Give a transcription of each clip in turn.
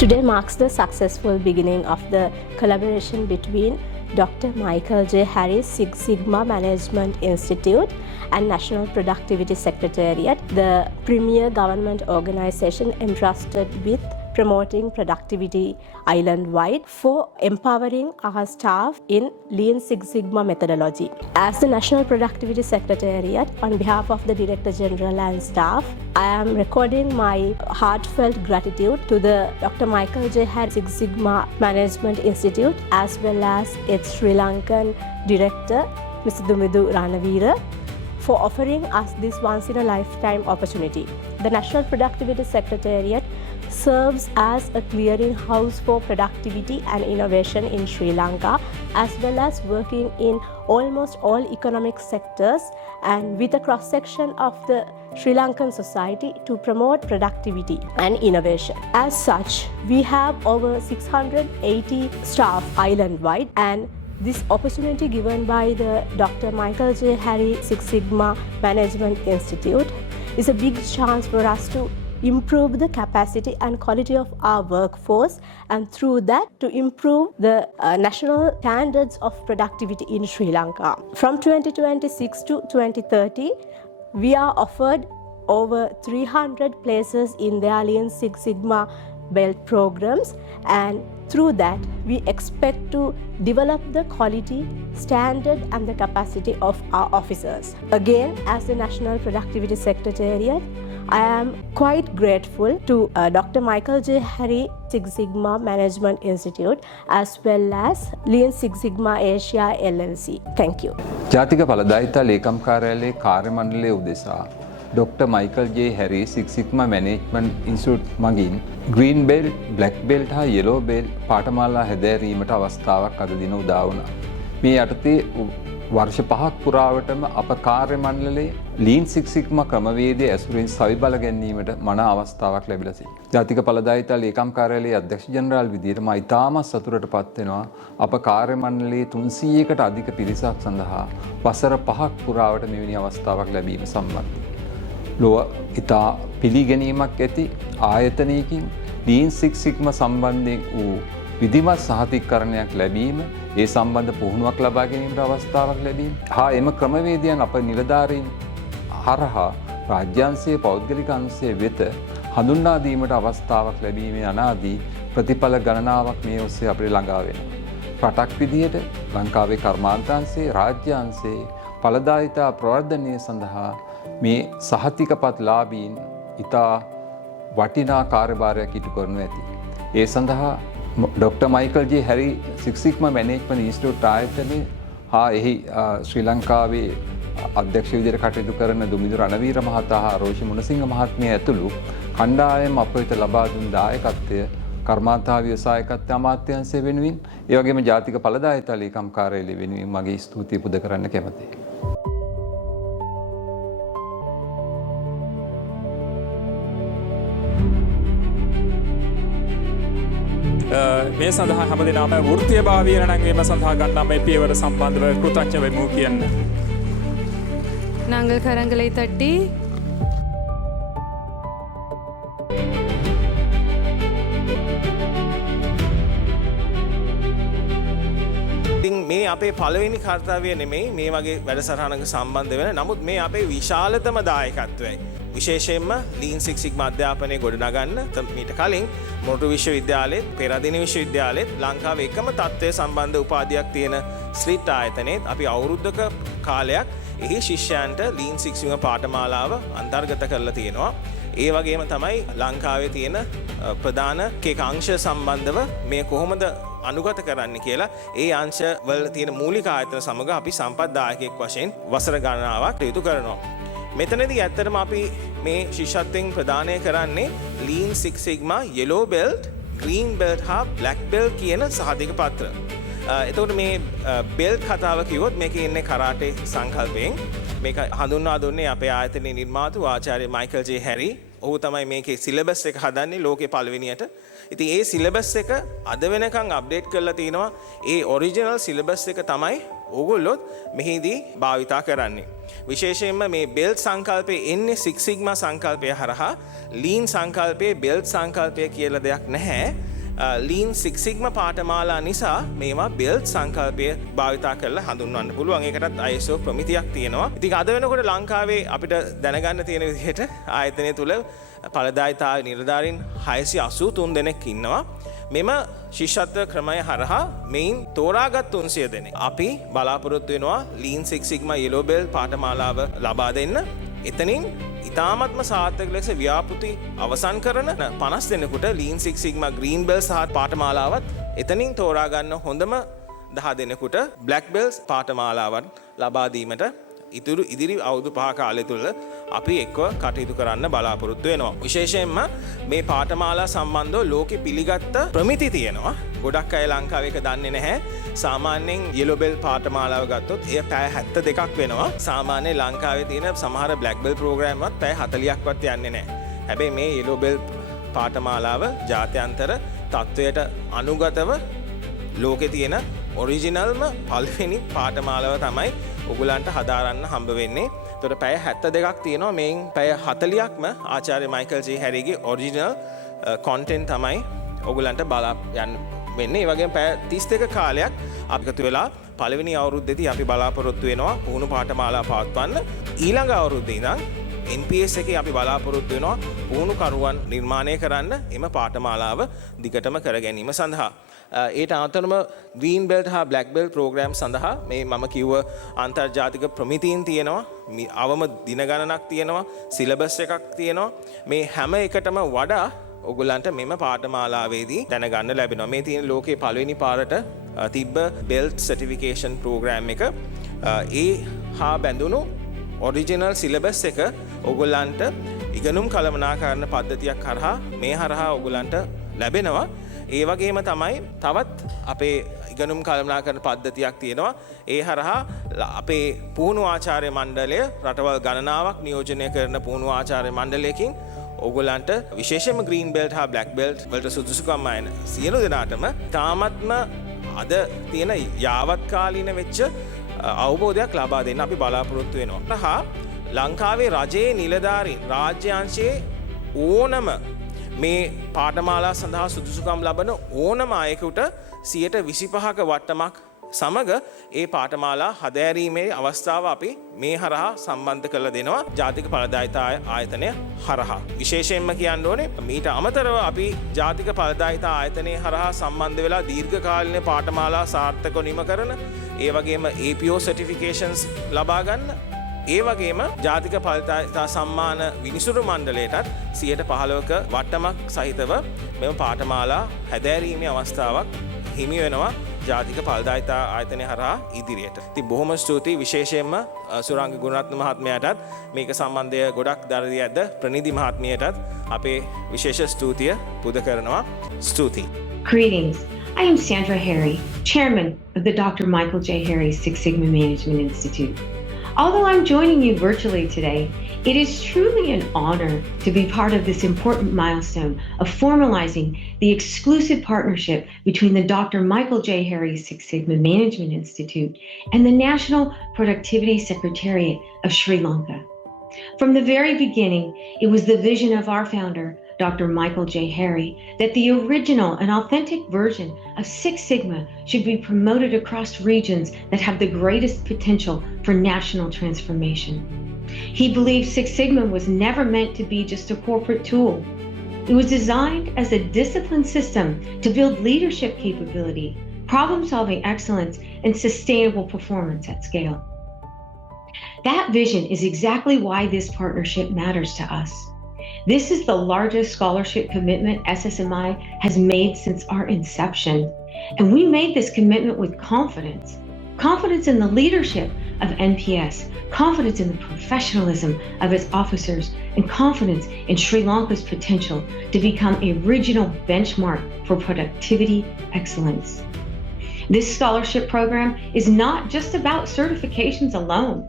Today marks the successful beginning of the collaboration between Dr. Michael J. Harris Six Sigma Management Institute and National Productivity Secretariat, the premier government organization entrusted with promoting productivity island-wide for empowering our staff in Lean Six Sigma methodology. As the National Productivity Secretariat, on behalf of the Director General and staff, I am recording my heartfelt gratitude to the Dr. Michael J. Harris Six Sigma Management Institute as well as its Sri Lankan Director, Mr. Dumidu Ranavira, for offering us this once-in-a-lifetime opportunity. The National Productivity Secretariat serves as a clearinghouse for productivity and innovation in Sri Lanka, as well as working in almost all economic sectors and with a cross-section of the Sri Lankan society to promote productivity and innovation. As such, we have over 680 staff island-wide, and this opportunity given by the Dr. Michael J. Harris Six Sigma Management Institute is a big chance for us to improve the capacity and quality of our workforce, and through that to improve the national standards of productivity in Sri Lanka. From 2026 to 2030, we are offered over 300 places in the Lean Six Sigma belt programs, and through that we expect to develop the quality, standard and the capacity of our officers. Again, as the National Productivity Secretariat, I am quite grateful to Dr. Michael J. Harris Six Sigma Management Institute as well as Lean Six Sigma Asia LLC. Thank you. ජාතික ඵලදායිතා ලේකම් කාර්යාලයේ කාර්ය මණ්ඩලයේ උදෙසා doctor Michael J Harris six sigma management institute මගින් green belt, black belt හා යෙලෝ belt පාඨමාලා හැදෑරීමට අවස්ථාවක් අද දින උදා වුණා. මේ යටතේ වර්ෂ 5ක් පුරාවටම අප කාර්ය මණ්ඩලයේ ලීන් සික්ස් සිග්මා ක්‍රමවේදය ඇසුරින් සවිබල ගැනීමට මන අවස්ථාවක් ලැබිලා තියෙනවා. ජාතික ඵලදායිතා ලේකම් කාර්යාලයේ අධ්‍යක්ෂ ජෙනරාල් විදියට මම ඉතාමත් සතුටටපත් වෙනවා. අප කාර්ය මණ්ඩලයේ 300කට අධික පිරිසක් සඳහා වසර 5ක් පුරාවට මෙවැනි අවස්ථාවක් ලැබීම සම්බන්ධයි. ලොව ඉතා පිළිගැනීමක් ඇති ආයතනයකින් ලීන් සික්ස් සිග්මා සම්බන්ධයෙන් වූ විධිමත් සහතිකරණයක් ලැබීම, ඒ සම්බන්ධ පුහුණුවක් ලබා ගැනීමට අවස්ථාවක් ලැබීම හා එම ක්‍රමවේදයන් අප නිලධාරීන් හරහා රාජ්‍යාංශයේ පෞද්ගලික අංශයේ වෙත හඳුන්වා දීමට අවස්ථාවක් ලැබීමේ අනාදී ප්‍රතිඵල ගණනාවක් මේ ඔස්සේ අපිට ළඟා වෙනවා. රටක් විදියට ලංකාවේ කර්මාන්තාංශයේ රාජ්‍යාංශයේ ඵලදායිතා ප්‍රවර්ධනය සඳහා මේ සහතිකපත් ලාභීන් ඉතා වටිනා කාර්යභාරයක් ඉටු කරනු ඇති. ඒ සඳහා doctor Michael J Harris six sigma management institute ආයතනය හා එහි ශ්‍රී ලංකාවේ අධ්‍යක්ෂ විදිහට කටයුතු කරන දුමිඳු රණවීර මහතා හා රෝෂි මුණසිංහ මහත්මිය ඇතුළු කණ්ඩායම් අප වෙත ලබා දුන් දායකත්වය කර්මාන්තා ව්‍යවසායකත්ව අමාත්‍යාංශය වෙනුවෙන්, ඒ වගේම ජාතික ඵලදායිතා ලේකම් කාර්යාලය වෙනුවෙන් මගේ ස්තුතිය පුද කරන්න කැමැතියි. මේ සඳහා හැම දිනම වෘත්තීය භාවය නැංවීම සඳහා ගන්නා මේ පියවර සම්බන්ධව කෘතඥ වෙමු කියන්න. நாங்கள் கரங்களை தட்டி මේ අපේ පළවෙනි කාර්යය නෙමෙයි මේ වගේ වැඩසටහනක සම්බන්ධ වෙන. නමුත් මේ අපේ විශාලතම දායකත්වයයි. විශේෂයෙන්ම ලීන් සික්ස් සිග්මා අධ්‍යාපනය ගොඩනගන්න මීට කලින් මොරටු විශ්වවිද්‍යාලයේත් පෙරදින විශ්වවිද්‍යාලයේත් ලංකාවේ එකම තත්ත්වයේ සම්බන්ධ උපාධියක් තියෙන ස්ත්‍රීත් ආයතනයේත් අපි අවුරුද්දක කාලයක් එහි ශිෂ්‍යයන්ට ලීන් සික්ස් සිග්මා පාඨමාලාව අන්තර්ගත කරලා තියෙනවා. ඒ වගේම තමයි ලංකාවේ තියෙන ප්‍රධාන කේක අංශ සම්බන්ධව මේ කොහොමද අනුගත කරන්න කියලා ඒ අංශ වල තියෙන මූලික ආයතන සමග අපි සම්පත්දායකයෙක් වශයෙන් වසර ගණනාවක් යුතු කරනවා. මෙතනදී ඇත්තටම අපි මේ ශිෂ්‍යත්වයෙන් ප්‍රදානය කරන්නේ lean six sigma yellow belt, green belt හා බ්ලැක් බෙල්ට් කියන සහතික පත්‍ර. එතකොට මේ බෙල්ට් කතාව කිව්වොත් මේකේ ඉන්නේ කරාටේ සංකල්පයෙන්. මේක හඳුන්වා දුන්නේ අපේ ආයතනයේ නිර්මාතු ආචාර්ය මයිකල් ජේ හැරි. ඔහු තමයි මේකේ සිලබස් එක හදන්නේ ලෝකේ පළවෙනියට. ඉතින් ඒ සිලබස් එක අද වෙනකන් අප්ඩේට් කරලා තිනවා. ඒ ඔරිජිනල් සිලබස් එක තමයි ඕගොල්ලොත් මෙහිදී භාවිතා කරන්නේ. විශේෂයෙන්ම මේ බෙල්ට් සංකල්පය එන්නේ Six Sigma සංකල්පය හරහා. ලීන් සංකල්පයේ බෙල්ට් සංකල්පය කියලා දෙයක් නැහැ. ලීන් Six Sigma පාඨමාලා නිසා මේවා බෙල්ට් සංකල්පය භාවිතා කරලා හඳුන්වන්න පුළුවන්. ඒකටත් ISO ප්‍රමිතියක් තියෙනවා. ඉතින් අද වෙනකොට ලංකාවේ අපිට දැනගන්න තියෙන විදිහට ආයතනය තුල ඵලදායීතාව නිලධාරීන් 683 දෙනෙක් ඉන්නවා. මෙම ශිෂ්‍යත්ව ක්‍රමය හරහා මෙයින් තෝරාගත් 300 දෙනෙක් අපි බලාපොරොත්තු වෙනවා lean Six Sigma Yellow Belt පාඨමාලාව ලබා දෙන්න. එතනින් ඉතාමත්ම සාර්ථක ලෙස ව්‍යාපෘති අවසන් කරන 50 දෙනෙකුට lean Six Sigma Green Belt සහ පාඨමාලාවත් එතනින් තෝරා ගන්න හොඳම 10 දෙනෙකුට Black Belt පාඨමාලාවන් ලබා දීමට ඉදිරි අවුරුදු 5 කාලය තුල අපි එක්ව කටයුතු කරන්න බලාපොරොත්තු වෙනවා. විශේෂයෙන්ම මේ පාඨමාලා සම්බන්ධව ලෝකෙ පිළිගත්ත ප්‍රමිති තියෙනවා. ගොඩක් අය ලංකාවේ ඒක දන්නේ නැහැ. සාමාන්‍යයෙන් Yellow Belt පාඨමාලාව ගත්තොත් එය පැය 72ක් වෙනවා. සාමාන්‍ය ලංකාවේ තියෙන සමහර Black Belt ප්‍රෝග්‍රෑම් වත් පැය 40ක්වත් යන්නේ නැහැ. හැබැයි මේ Yellow Belt පාඨමාලාව ජාත්‍යන්තර තත්වයට අනුගතව ලෝකේ තියෙන ඔරිජිනල්ම පළවෙනි පාඨමාලාව තමයි ඔගලන්ට හදාරන්න හම්බ වෙන්නේ. එතකොට පැය 72ක් තියෙනවා. මේන් පැය 40ක්ම ආචාර්ය මයිකල් ජේ හැරිගේ ඔරිජිනල් කොන්ටෙන්ට් තමයි ඔගලන්ට බලා යන්න වෙන්නේ. ඒ වගේම පැය 32ක කාලයක් අපි එකතු වෙලා පළවෙනි අවුරුද්දේදී අපි බලාපොරොත්තු වෙනවා පුහුණු පාඨමාලා පවත්වන්න. ඊළඟ අවුරුද්දේ ඉඳන් NPS එකේ අපි බලාපොරොත්තු වෙනවා පුහුණු කරුවන් නිර්මාණය කරන්න එම පාඨමාලාව දිගටම කර ගැනීම සඳහා. ඒට අතරම ග්‍රීන් බෙල්ට් හා බ්ලැක් බෙල්ට් ප්‍රෝග්‍රෑම් සඳහා මේ මම කිව්ව අන්තර්ජාතික ප්‍රමිතීන් තියෙනවා. අවම දින ගණනක් තියෙනවා. සිලබස් එකක් තියෙනවා. මේ හැම එකටම වඩා ඔයගොල්ලන්ට මෙම පාඨමාලාවේදී දැනගන්න ලැබෙනවා. මේ තියෙන ලෝකේ පළවෙනි පාරට තිබ්බ බෙල්ට් සර්ටිෆිකේෂන් ප්‍රෝග්‍රෑම් එක ඒ හා බැඳුණු ඔරිජිනල් සිලබස් එක ඔයගොල්ලන්ට ඉගෙනුම් කළමනාකරණ පද්ධතියක් කරහා මේ හරහා ඔයගොල්ලන්ට ලැබෙනවා. ඒ වගේම තමයි තවත් අපේ ඉගෙනුම් කළමනාකරණ පද්ධතියක් තියෙනවා. ඒ හරහා අපේ පුහුණු ආචාර්ය මණ්ඩලය රටවල් ගණනාවක් නියෝජනය කරන පුහුණු ආචාර්ය මණ්ඩලයකින් ඔයගොල්ලන්ට විශේෂයෙන්ම ග්‍රීන් බෙල්ට් හා බ්ලැක් බෙල්ට් වලට සුදුසුකම් අයන සියලු දෙනාටම තාමත්ම අද තියෙන යාවත්කාලීන වෙච්ච අවබෝධයක් ලබා දෙන්න අපි බලාපොරොත්තු වෙනවා. හා ලංකාවේ රජයේ නිලධාරීන් රාජ්‍ය අංශයේ ඕනම මේ පාඨමාලා සඳහා සුදුසුකම් ලබන ඕනම අයෙකුට 25%ක වට්ටමක් සමග ඒ පාඨමාලා හදෑරීමේ අවස්ථාව අපි මේ හරහා සම්බන්ධ කරලා දෙනවා ජාතික ඵලදායිතා ආයතනය හරහා. විශේෂයෙන්ම කියන්න ඕනේ මීට අමතරව අපි ජාතික ඵලදායිතා ආයතනයේ හරහා සම්බන්ධ වෙලා දීර්ඝකාලීන පාඨමාලා සාර්ථකව නිම කරන ඒ වගේම APO සර්ටිෆිකේෂන්ස් ලබා ගන්න ඒ වගේම ජාතික ඵලදායිතා සම්මාන විනිසුරු මණ්ඩලයටත් 15%ක වට්ටමක් සහිතව මෙම පාඨමාලා හැදෑරීමේ අවස්ථාවක් හිමි වෙනවා ජාතික ඵලදායිතා ආයතනය හරහා ඉදිරියට. ඉතින් බොහොම ස්තුතියි විශේෂයෙන්ම සුරංග ගුණරත්න මහත්මයාටත් මේක සම්බන්ධය ගොඩක් දරදී ඇද්ද ප්‍රනිධි මහත්මියටත් අපේ විශේෂ ස්තුතිය පුද කරනවා. ස්තුතියි. Greetings. I am Sandra Harry, chairman of the Dr. Michael J. Harry Six Sigma Management Institute. Although I'm joining you virtually today, it is truly an honor to be part of this important milestone of formalizing the exclusive partnership between the Dr. Michael J. Harry Six Sigma Management Institute and the National Productivity Secretariat of Sri Lanka. From the very beginning, it was the vision of our founder, Dr. Michael J. Harry, that the original and authentic version of Six Sigma should be promoted across regions that have the greatest potential for national transformation. He believed Six Sigma was never meant to be just a corporate tool. It was designed as a disciplined system to build leadership capability, problem-solving excellence, and sustainable performance at scale. That vision is exactly why this partnership matters to us. This is the largest scholarship commitment SSMI has made since our inception, and we made this commitment with confidence. Confidence in the leadership of NPS, confidence in the professionalism of its officers, and confidence in Sri Lanka's potential to become a regional benchmark for productivity excellence. This scholarship program is not just about certifications alone.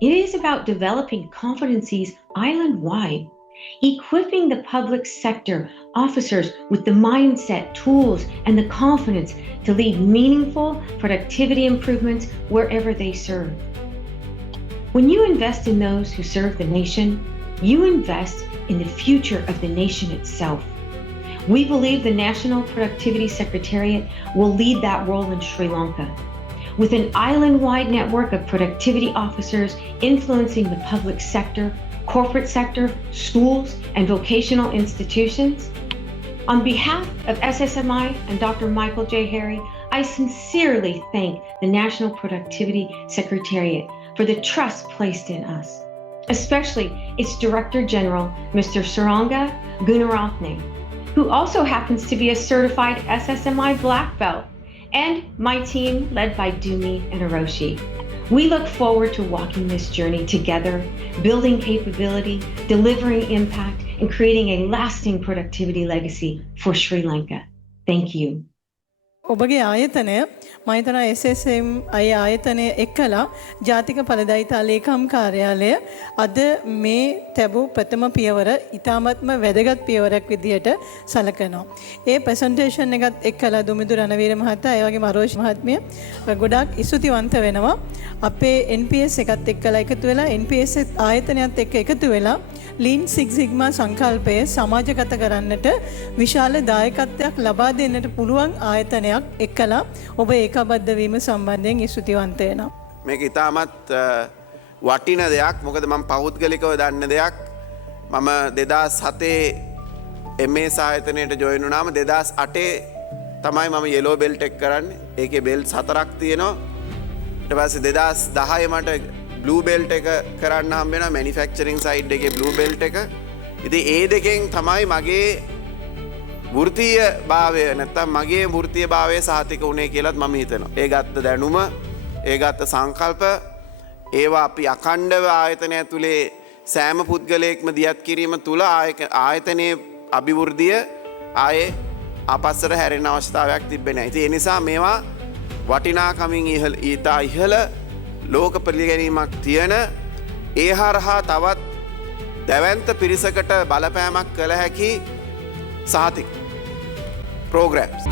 It is about developing competencies island-wide, equipping the public sector officers with the mindset, tools, and the confidence to lead meaningful productivity improvements wherever they serve. When you invest in those who serve the nation, you invest in the future of the nation itself. We believe the National Productivity Secretariat will lead that role in Sri Lanka. With an island-wide network of productivity officers influencing the public sector, corporate sector, schools, and vocational institutions. On behalf of SSMI and Dr. Michael J. Harry, I sincerely thank the National Productivity Secretariat for the trust placed in us, especially its Director General, Mr. Saranga Gunaratne, who also happens to be a certified SSMI Black Belt, and my team led by Dumi and Hiroshi. We look forward to walking this journey together, building capability, delivering impact, and creating a lasting productivity legacy for Sri Lanka. Thank you. ඔබගේ ආයතනය මම හිතනවා SSM ආයතනය එක්කලා ජාතික ඵලදායිතා ලේකම් කාර්යාලය අද මේ තැබූ ප්‍රථම පියවර ඉතාමත්ම වැදගත් පියවරක් විදිහට සලකනවා. ඒ ප්‍රසන්ටේෂන් එකත් එක්කලා දුමිදු රණවීර මහතා ඒ වගේම අරෝෂ් මහත්මිය ගොඩාක් ස්තුතිවන්ත වෙනවා. අපේ NPS එකත් එක්කලා එකතු වෙලා NPS ආයතනයත් එක්ක එකතු වෙලා Lean Six Sigma සංකල්පය සමාජගත කරන්නට විශාල දායකත්වයක් ලබා දෙන්නට පුළුවන් ආයතනයක් එක්කලා ඔබ ඒකබද්ධ වීම සම්බන්ධයෙන් ස්තුතිවන්ත වෙනවා. මේක ඉතාමත් වටින දෙයක්. මොකද මම පෞද්ගලිකව දන්න දෙයක්. මම 2007 MS ආයතනයට ජොයින් වුණාම 2008 තමයි මම යෙලෝ බෙල්ට් එක කරන්නේ. ඒකේ බෙල්ට් 4ක් තියෙනවා. ඊට පස්සේ 2010 මට බ්ලූ බෙල්ට් එක කරන්න හම්බ වෙනවා මැනුෆැක්චරින් සයිඩ් එකේ බ්ලූ බෙල්ට් එක. ඉතින් ඒ දෙකෙන් තමයි මගේ වෘත්තීය භාවය නැත්තම් මගේ වෘත්තීය භාවය සාතික වුණේ කියලාත් මම හිතනවා. ඒ ගත්ත දැනුම, ඒ ගත්ත සංකල්ප, ඒවා අපි අඛණ්ඩව ආයතනය ඇතුලේ සෑම පුද්ගලයෙක්ම දියත් කිරීම තුල ආයතනයේ අභිවෘද්ධිය ආයේ ආපස්සට හැරෙන්න අවස්ථාවක් තිබෙන්නේ නැහැ. ඉතින් ඒ නිසා මේවා වටිනාකමින් ඉහළ ලෝක පිළිගැනීමක් තියෙන ඒ හරහා තවත් දැවැන්ත පිරිසකට බලපෑමක් කළ හැකි සහතික programs.